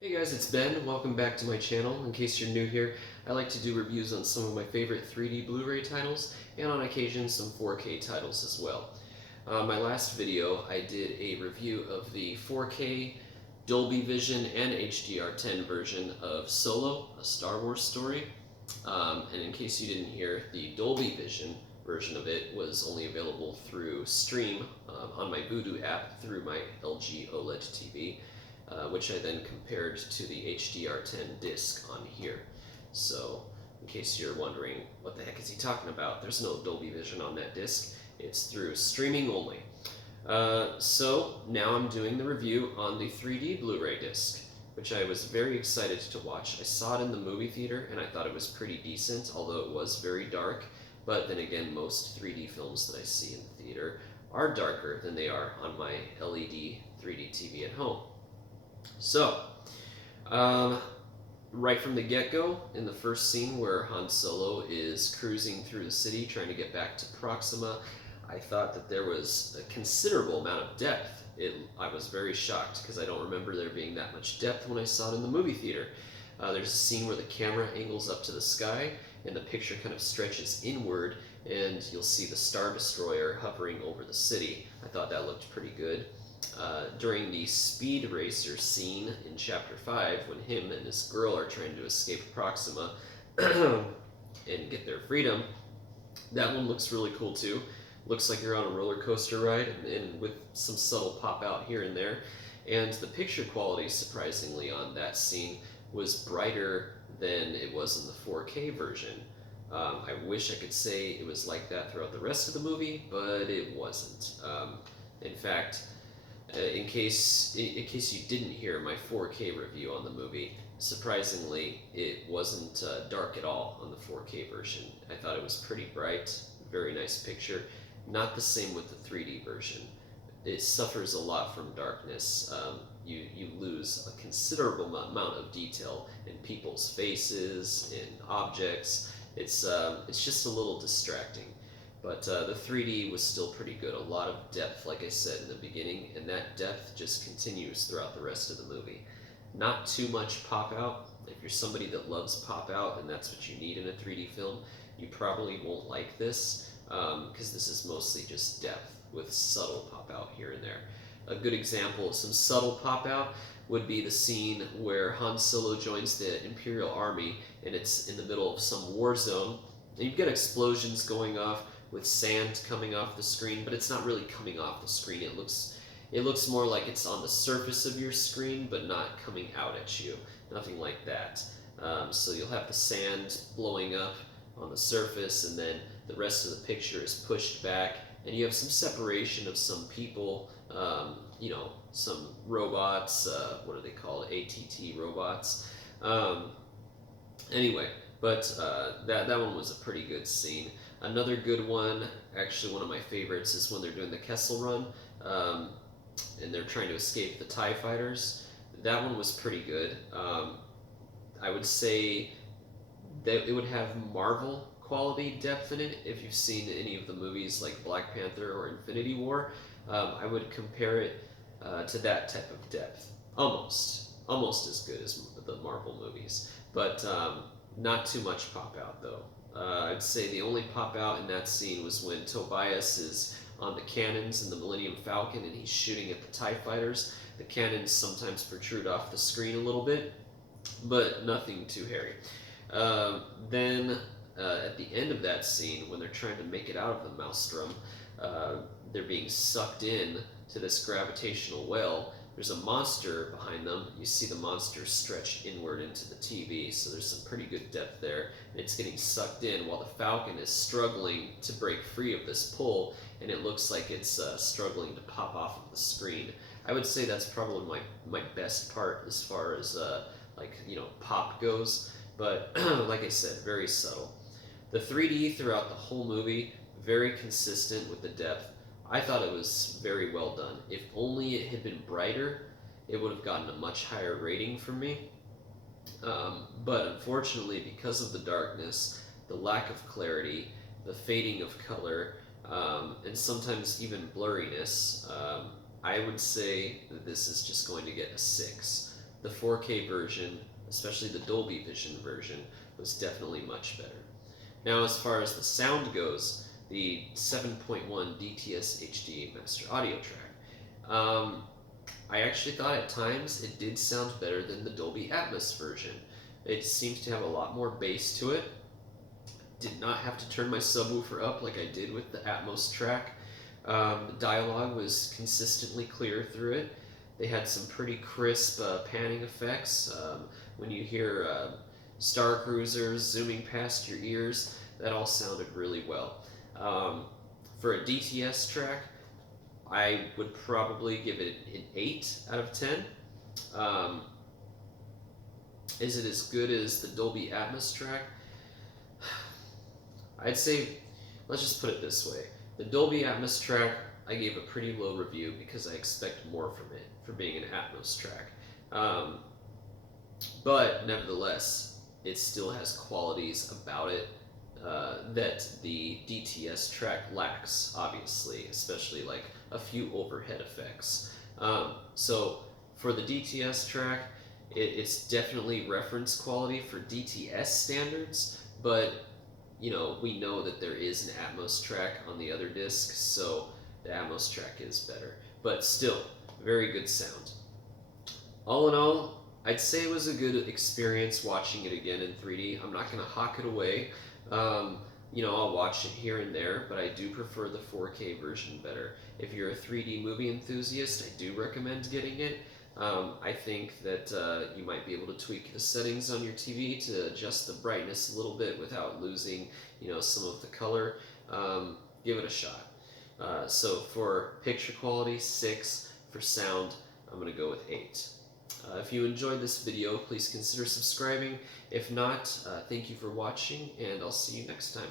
Hey guys, it's Ben. Welcome back to my channel. In case you're new here, I like to do reviews on some of my favorite 3D Blu-ray titles, and on occasion some 4K titles as well. My last video, I did a review of the 4K Dolby Vision and HDR10 version of Solo, a Star Wars story. And in case you didn't hear, the Dolby Vision version of it was only available through Stream on my Vudu app through my LG OLED TV. Which I then compared to the HDR10 disc on here. So, in case you're wondering, what the heck is he talking about? There's no Dolby Vision on that disc. It's through streaming only. So, now I'm doing the review on the 3D Blu-ray disc, which I was very excited to watch. I saw it in the movie theater, and I thought it was pretty decent, although it was very dark. But then again, most 3D films that I see in the theater are darker than they are on my LED 3D TV at home. So, right from the get-go, in the first scene where Han Solo is cruising through the city trying to get back to Proxima, I thought that there was a considerable amount of depth. I was very shocked because I don't remember there being that much depth when I saw it in the movie theater. There's a scene where the camera angles up to the sky and the picture kind of stretches inward, and you'll see the Star Destroyer hovering over the city. I thought that looked pretty good. During the speed racer scene in Chapter 5, when him and his girl are trying to escape Proxima and get their freedom, that one looks really cool too. Looks like you're on a roller coaster ride, and with some subtle pop out here and there. And the picture quality, surprisingly, on that scene was brighter than it was in the 4K version. I wish I could say it was like that throughout the rest of the movie, but it wasn't. In fact, in case you didn't hear my 4K review on the movie, surprisingly, it wasn't dark at all on the 4K version. I thought it was pretty bright, very nice picture. Not the same with the 3D version. It suffers a lot from darkness. You lose a considerable amount of detail in people's faces, in objects. It's just a little distracting. But the 3D was still pretty good. A lot of depth, like I said in the beginning, and that depth just continues throughout the rest of the movie. Not too much pop out. If you're somebody that loves pop out and that's what you need in a 3D film, you probably won't like this because this is mostly just depth with subtle pop out here and there. A good example of some subtle pop out would be the scene where Han Solo joins the Imperial Army and it's in the middle of some war zone, and you've got explosions going off with sand coming off the screen, but it's not really coming off the screen. It looks more like it's on the surface of your screen, but not coming out at you. Nothing like that. So you'll have the sand blowing up on the surface, and then the rest of the picture is pushed back, and you have some separation of some people, some robots, what are they called? ATT robots. Anyway, but that one was a pretty good scene. Another good one, actually one of my favorites, is when they're doing the Kessel Run and they're trying to escape the TIE fighters. That one was pretty good. I would say that it would have Marvel quality depth in it. If you've seen any of the movies like Black Panther or Infinity War, I would compare it to that type of depth. Almost as good as the Marvel movies, but not too much pop out though. I'd say the only pop out in that scene was when Tobias is on the cannons in the Millennium Falcon and he's shooting at the TIE fighters. The cannons sometimes protrude off the screen a little bit, but nothing too hairy. Then at the end of that scene, when they're trying to make it out of the Maelstrom, they're being sucked in to this gravitational well. There's a monster behind them. You see the monster stretch inward into the TV, so there's some pretty good depth there. It's getting sucked in while the Falcon is struggling to break free of this pull, and it looks like it's struggling to pop off of the screen. I would say that's probably my best part as far as pop goes, but like I said, very subtle. The 3D throughout the whole movie, very consistent with the depth. I thought it was very well done. If only it had been brighter, it would have gotten a much higher rating from me. But unfortunately, because of the darkness, the lack of clarity, the fading of color, and sometimes even blurriness, I would say that this is just going to get a 6. the 4K version, especially the Dolby Vision version, was definitely much better. Now, as far as the sound goes, the 7.1 DTS HD Master Audio Track, I actually thought at times it did sound better than the Dolby Atmos version. It seems to have a lot more bass to it. Did not have to turn my subwoofer up like I did with the Atmos track. The dialogue was consistently clear through it. They had some pretty crisp panning effects. When you hear star cruisers zooming past your ears, that all sounded really well. For a DTS track, I would probably give it an 8 out of 10. Is it as good as the Dolby Atmos track? I'd say, let's just put it this way. The Dolby Atmos track, I gave a pretty low review because I expect more from it for being an Atmos track. But nevertheless, it still has qualities about it that the DTS track lacks, obviously, especially like a few overhead effects. So for the DTS track, it's definitely reference quality for DTS standards, but you know, we know that there is an Atmos track on the other discs, so the Atmos track is better. But still, very good sound. All in all, I'd say it was a good experience watching it again in 3D. I'm not going to hawk it away. You know, I'll watch it here and there, but I do prefer the 4K version better. If you're a 3D movie enthusiast, I do recommend getting it. I think that you might be able to tweak the settings on your TV to adjust the brightness a little bit without losing, you know, some of the color. Give it a shot. So for picture quality, 6. For sound, I'm going to go with 8. If you enjoyed this video, please consider subscribing. If not, thank you for watching, and I'll see you next time.